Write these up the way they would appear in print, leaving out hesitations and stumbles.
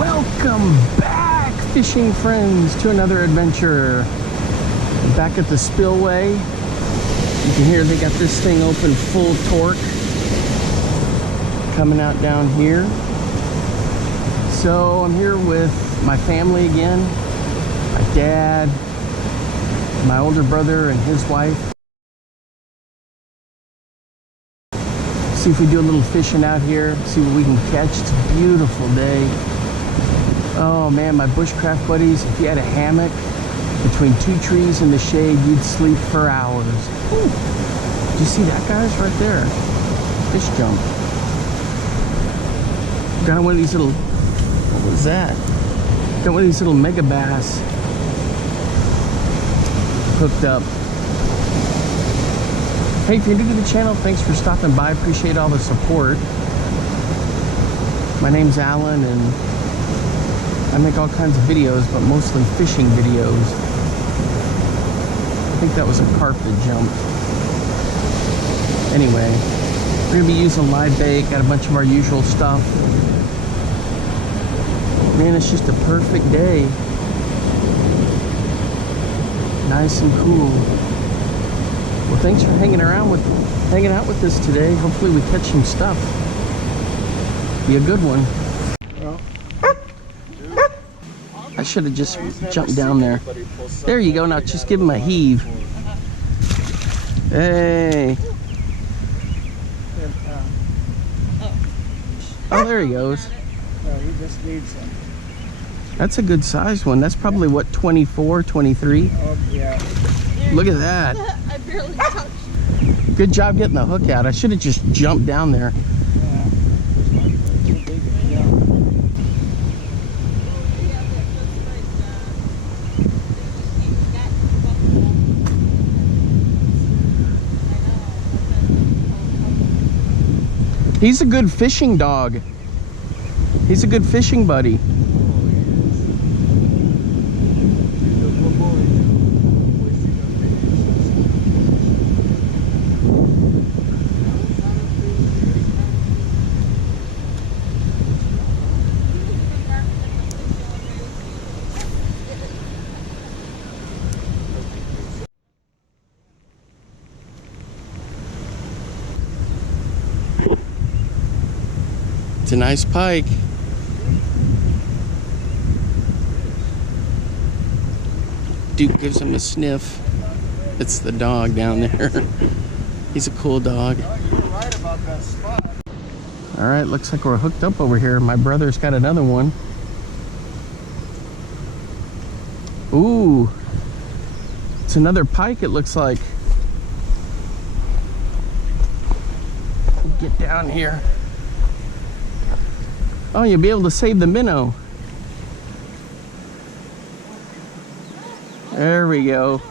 Welcome back, fishing friends, to another adventure. Back at the spillway. You can hear they got this thing open full torque. Coming out down here. So I'm here with my family again. My dad, my older brother and his wife. See if we do a little fishing out here, see what we can catch. It's a beautiful day. Oh man, my bushcraft buddies, if you had a hammock between two trees in the shade, you'd sleep for hours. Ooh. Did you see that, guys, right there? Fish jump. Got one of these little, what was that? Got one of these little mega bass hooked up. Hey, if you're new to the channel, thanks for stopping by. Appreciate all the support. My name's Alan, and I make all kinds of videos, but mostly fishing videos. I think that was a carp that jumped. Anyway, we're gonna be using live bait. Got a bunch of our usual stuff. Man, it's just a perfect day. Nice and cool. Well, thanks for hanging out with us today. Hopefully we catch some stuff. Be a good one. I should have just jumped down there. There you go. Now just give him a heave. Hey. Oh, there he goes. He just needs some. That's a good sized one. That's probably what, 24, 23? Oh, yeah. Look at that. I barely touched. Good job getting the hook out. I should have just jumped down there. He's a good fishing dog. He's a good fishing buddy. It's a nice pike. Duke gives him a sniff. It's the dog down there. He's a cool dog. You're right about that spot. All right, looks like we're hooked up over here. My brother's got another one. Ooh, it's another pike, it looks like. Get down here. Oh, you'll be able to save the minnow. There we go.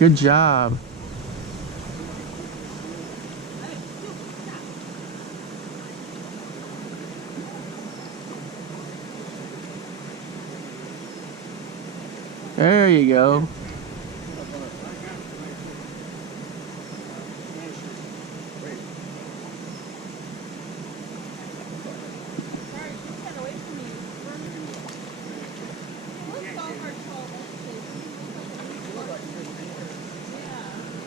Good job. There you go.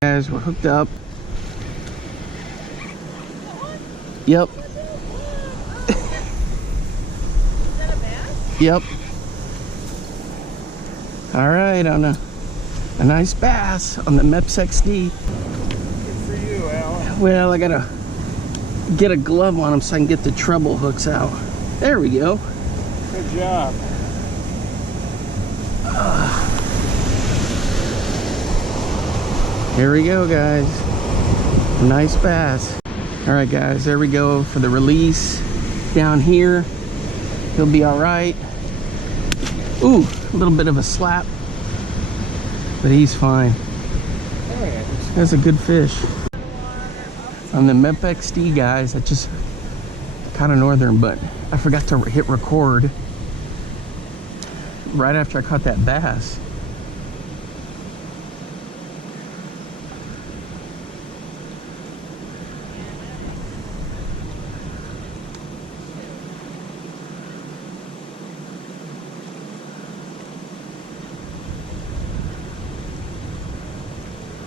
Guys, we're hooked up. Yep. Is that a bass? Yep. All right, on a nice bass on the Meps XD. Good for you, Alan. Well, I gotta get a glove on them so I can get the treble hooks out. There we go. Good job. Here we go, guys. Nice bass. All right, guys, there we go for the release down here. He'll be all right. Ooh, a little bit of a slap, but he's fine. That's a good fish. On the Mep XD, guys, I just kind of northern, but I forgot to hit record. right after I caught that bass.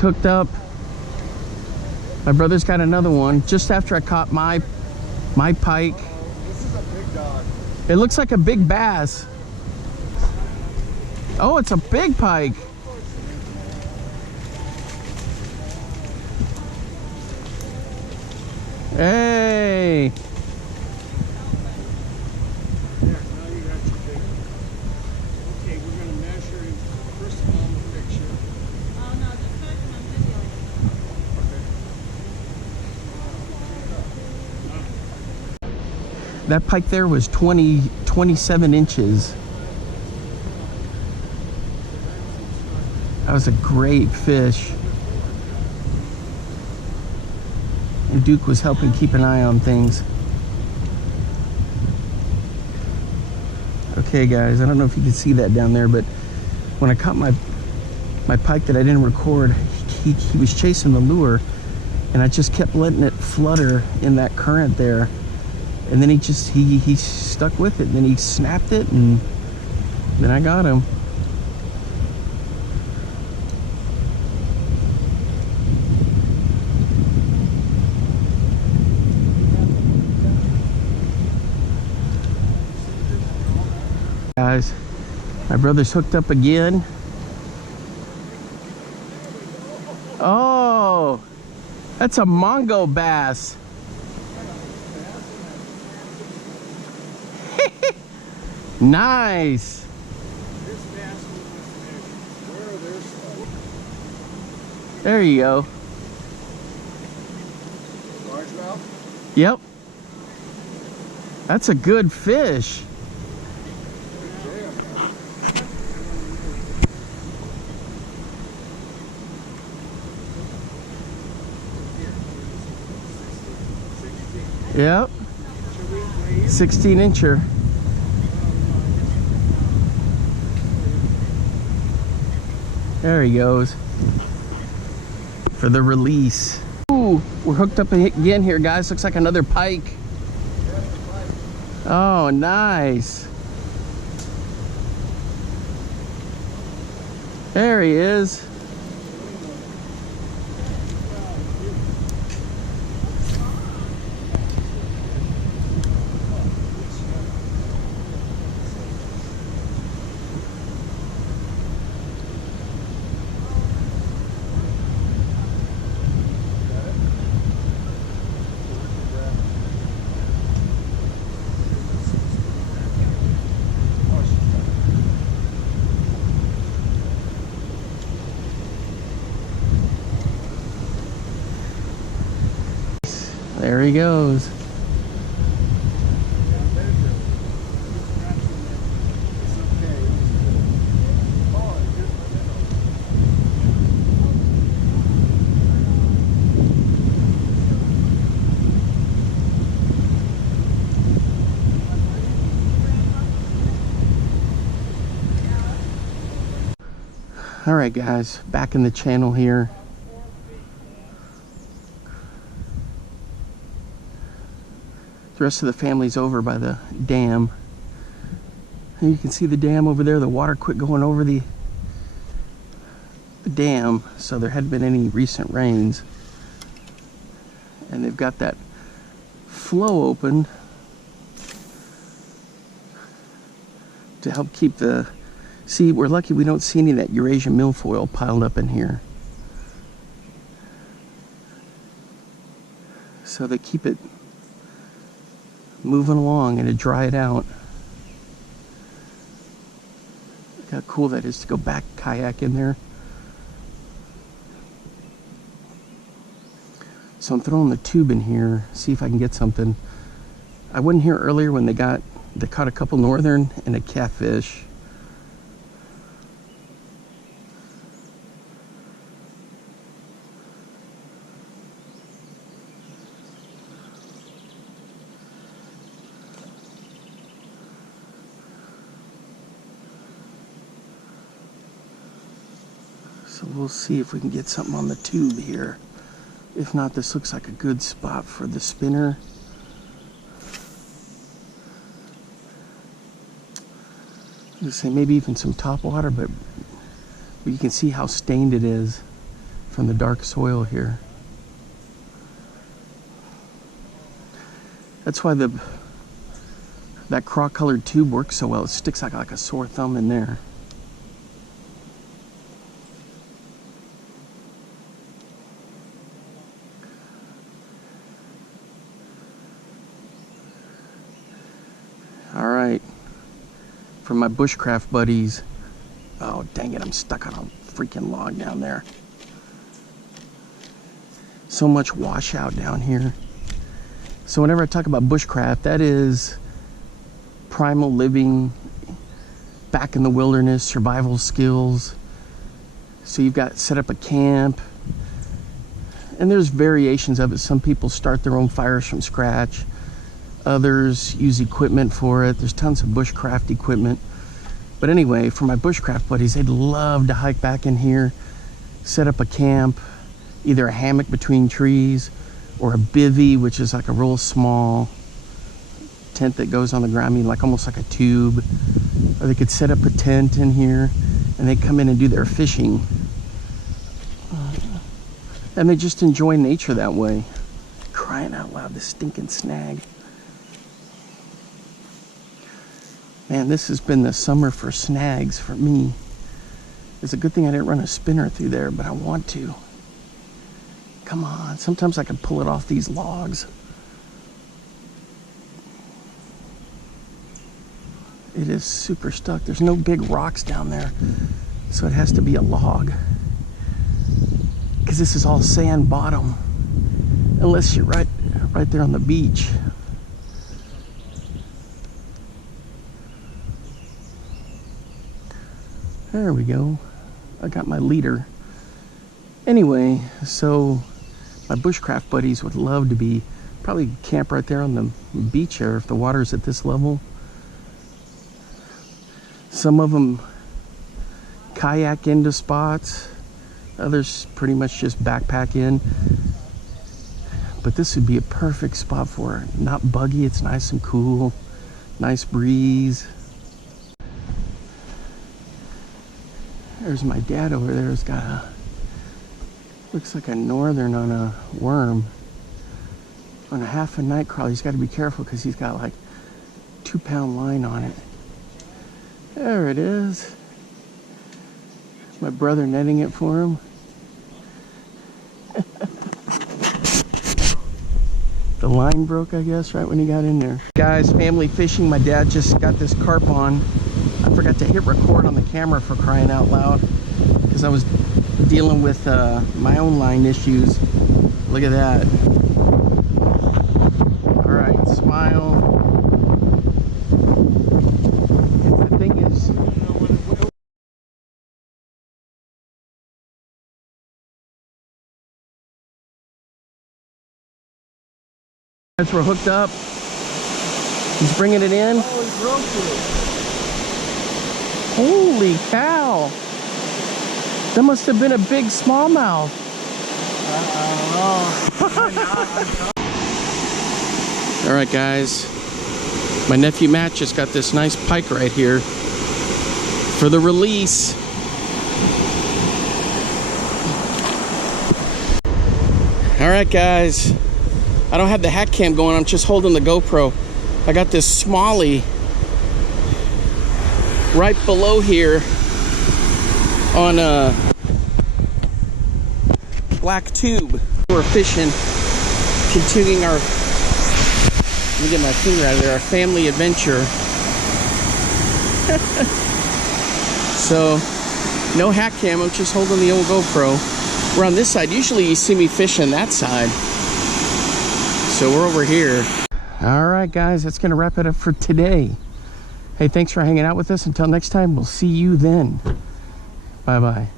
Hooked up. My brother's got another one just after I caught my pike. This is a big dog. It looks like a big bass. Oh, it's a big pike. Hey. Yeah, now you got your big one. Okay, we're going to measure him first of all in the picture. Oh no, just put him on video. That pike there was 27 inches. That was a great fish. And Duke was helping keep an eye on things. Okay guys, I don't know if you can see that down there, but when I caught my pike that I didn't record, he was chasing the lure, and I just kept letting it flutter in that current there. And then he stuck with it, and then he snapped it, and then I got him. Guys, my brother's hooked up again. Oh, that's a Mongo bass. Nice. This bass we must measure. Where are their stuff? There you go. Largemouth? Yep. That's a good fish. Yep. 16 incher. There he goes. For the release. Ooh, we're hooked up again here, guys. Looks like another pike. Oh, nice. There he is. There he goes. All right, guys, back in the channel here. The rest of the family's over by the dam. And you can see the dam over there. The water quit going over the dam, so there hadn't been any recent rains. And they've got that flow open to help keep the... See, we're lucky we don't see any of that Eurasian milfoil piled up in here. So they keep it moving along and to dry it out. Look how cool that is to go back kayak in there. So I'm throwing the tube in here, see if I can get something. I wasn't here earlier when they caught a couple northern and a catfish. So we'll see if we can get something on the tube here. If not, this looks like a good spot for the spinner. Let's say maybe even some top water, but you can see how stained it is from the dark soil here. That's why that craw colored tube works so well. It sticks out like a sore thumb in there. All right, for my bushcraft buddies. Oh, dang it, I'm stuck on a freaking log down there. So much washout down here. So whenever I talk about bushcraft, that is primal living, back in the wilderness, survival skills. So you've got set up a camp, and there's variations of it. Some people start their own fires from scratch. Others use equipment for it. There's tons of bushcraft equipment. But anyway, for my bushcraft buddies, they'd love to hike back in here, set up a camp, either a hammock between trees or a bivvy, which is like a real small tent that goes on the ground, I mean, like almost like a tube. Or they could set up a tent in here and they come in and do their fishing. And they just enjoy nature that way. Crying out loud, this stinking snag. Man, this has been the summer for snags for me. It's a good thing I didn't run a spinner through there, but I want to. Come on, sometimes I can pull it off these logs. It is super stuck. There's no big rocks down there, so it has to be a log. Because this is all sand bottom, unless you're right there on the beach. There we go. I got my leader. Anyway, so my bushcraft buddies would love to probably camp right there on the beach here if the water's at this level. Some of them kayak into spots. Others pretty much just backpack in. But this would be a perfect spot for it. Not buggy, it's nice and cool. Nice breeze. There's my dad over there. He's got looks like a northern on a worm. On a half a night crawler. He's got to be careful because he's got like 2-pound line on it. There it is. My brother netting it for him. The line broke, I guess, right when he got in there. Guys, family fishing. My dad just got this carp on. I forgot to hit record on the camera, for crying out loud, because I was dealing with my own line issues. Look at that. All right, smile. The thing is, as we're hooked up, he's bringing it in. Oh, he broke it. Holy cow! That must have been a big smallmouth. All right, guys. My nephew Matt just got this nice pike right here for the release. All right, guys. I don't have the hack cam going. I'm just holding the GoPro. I got this smallie right below here on a black tube. We're fishing, continuing our, let me get my finger out of there, our family adventure. So, no hack cam, I'm just holding the old GoPro. We're on this side. Usually you see me fishing that side. So we're over here. All right, guys, that's gonna wrap it up for today. Hey, thanks for hanging out with us. Until next time, we'll see you then. Bye-bye.